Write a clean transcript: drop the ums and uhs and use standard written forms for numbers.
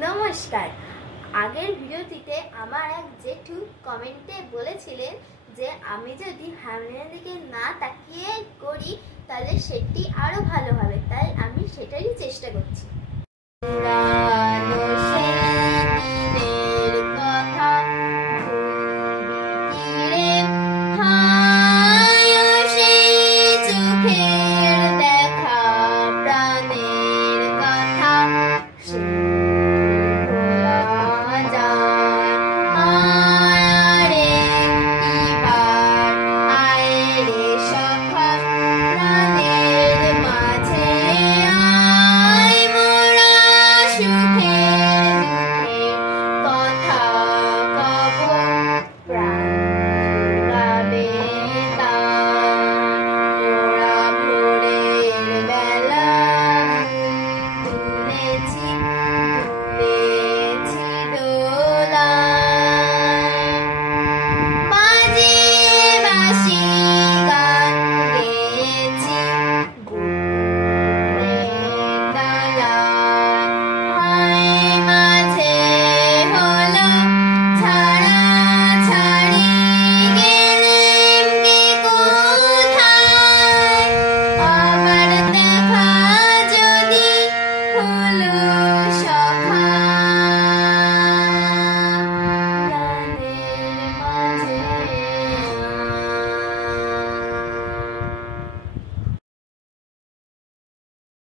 নমস্কার। আগের ভিডিওটিতে আমার এক জেঠু কমেন্টে বলেছিলেন যে আমি যদি সামনের দিকে না তাকিয়ে করি তাহলে সেটি আরো ভালো হবে, তাই আমি সেটারই চেষ্টা করছি।